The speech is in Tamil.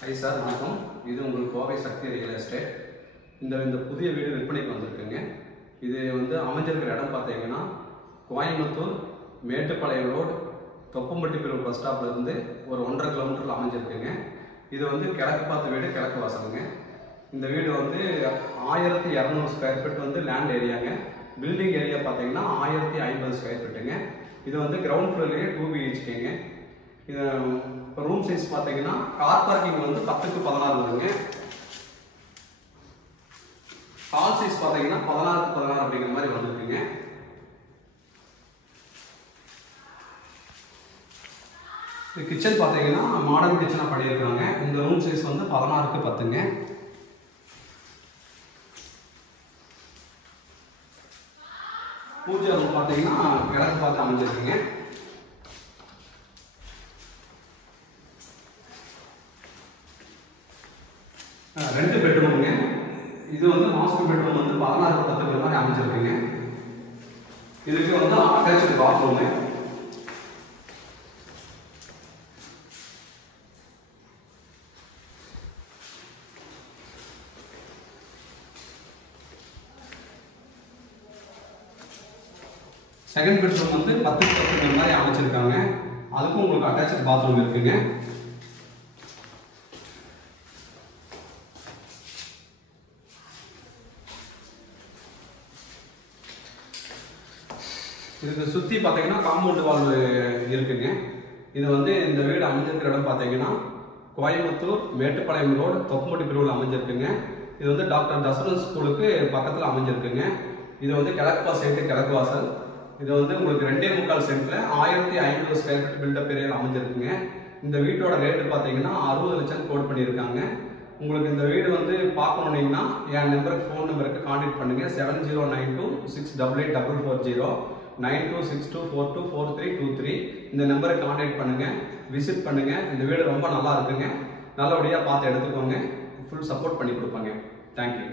Hi sir, வணக்கம். இது உங்கள் கோவை சக்தி ரியல் எஸ்டேட். இந்த புதிய வீடு விற்பனைக்கு வந்திருக்குங்க. இது அமைஞ்சிருக்கிற இடம் பார்த்தீங்கன்னா கோயம்புத்தூர் மேட்டுப்பாளையம் ரோட் தொப்பம்பட்டி பிரிவு பஸ் ஸ்டாப்ல இருந்து ஒரு 1.5 கிலோமீட்டர்ல அமைஞ்சிருக்குங்க. இது கிழக்கு பார்த்த வீடு, கிழக்கு வாசலுங்க. இந்த வீடு 1200 ஸ்கொயர் ஃபீட் லேண்ட் ஏரியாங்க. பில்டிங் ஏரியா பார்த்தீங்கன்னா 1050 ஸ்கொயர் ஃபீட்டுங்க. இது கிரவுண்ட் ஃப்ளோர்லேயே 2 BHKங்க. இது ரூம் சைஸ் பார்த்தீங்கன்னா கார் பார்க்கிங் 10க்கு 16 வருங்க. ஹால் சைஸ் பார்த்தீங்கன்னா 16க்கு 16 அப்படிங்கிற மாதிரி வந்துருக்குங்க. கிச்சன் பார்த்தீங்கன்னா மாடர்ன் கிச்சனாக பண்ணியிருக்காங்க. இந்த ரூம் சைஸ் 16க்கு 10ங்க. பூஜை ரூம் பார்த்தீங்கன்னா கிழக்கு பார்த்து அமைஞ்சிருக்குங்க. ரெண்டு பெட்ரூமுங்க. இது மாஸ்டர் பெட்ரூம் 16க்கு 10 மாதிரி அமைஞ்சிருக்குங்க. இதுக்கு அட்டாச்டு பாத்ரூம். செகண்ட் பெட்ரூம் 10க்கு 10 மாதிரி அமைச்சிருக்காங்க. அதுக்கும் உங்களுக்கு அட்டாச்டு பாத்ரூம் இருக்குங்க. இதுக்கு சுற்றி பார்த்தீங்கன்னா காம்பவுண்ட் வால் இருக்குங்க. இது இந்த வீடு அமைஞ்சிருக்கிற இடம் பார்த்தீங்கன்னா கோயம்புத்தூர் மேட்டுப்பாளையம் ரோடு தொப்பம்பட்டி பிரிவில் அமைஞ்சிருக்குங்க. இது டாக்டர் தசரன் ஸ்கூலுக்கு பக்கத்தில் அமைஞ்சிருக்குங்க. இது கிழக்கு சைடு கிழக்கு வாசல். இது உங்களுக்கு 2.25 சென்ட்ல 1050 ஸ்கொயர் ஃபீட் பில்டப் ஏரியாவில் அமைஞ்சிருக்குங்க. இந்த வீட்டோட ரேட்டு பார்த்தீங்கன்னா 60 லட்சம் கோட் பண்ணியிருக்காங்க. உங்களுக்கு இந்த வீடு பார்க்கணுன்னீங்கன்னா என் நம்பருக்கு ஃபோன் நம்பருக்கு கான்டாக்ட் பண்ணுங்க. 7092684440 9262424323 இந்த நம்பருக்கு கான்டாக்ட் பண்ணுங்க. விசிட் பண்ணுங்க. இந்த வீடு ரொம்ப நல்லா இருக்குங்க. நல்லபடியாக பார்த்து எடுத்துக்கோங்க. ஃபுல் சப்போர்ட் பண்ணி கொடுப்பாங்க. தேங்க்யூ.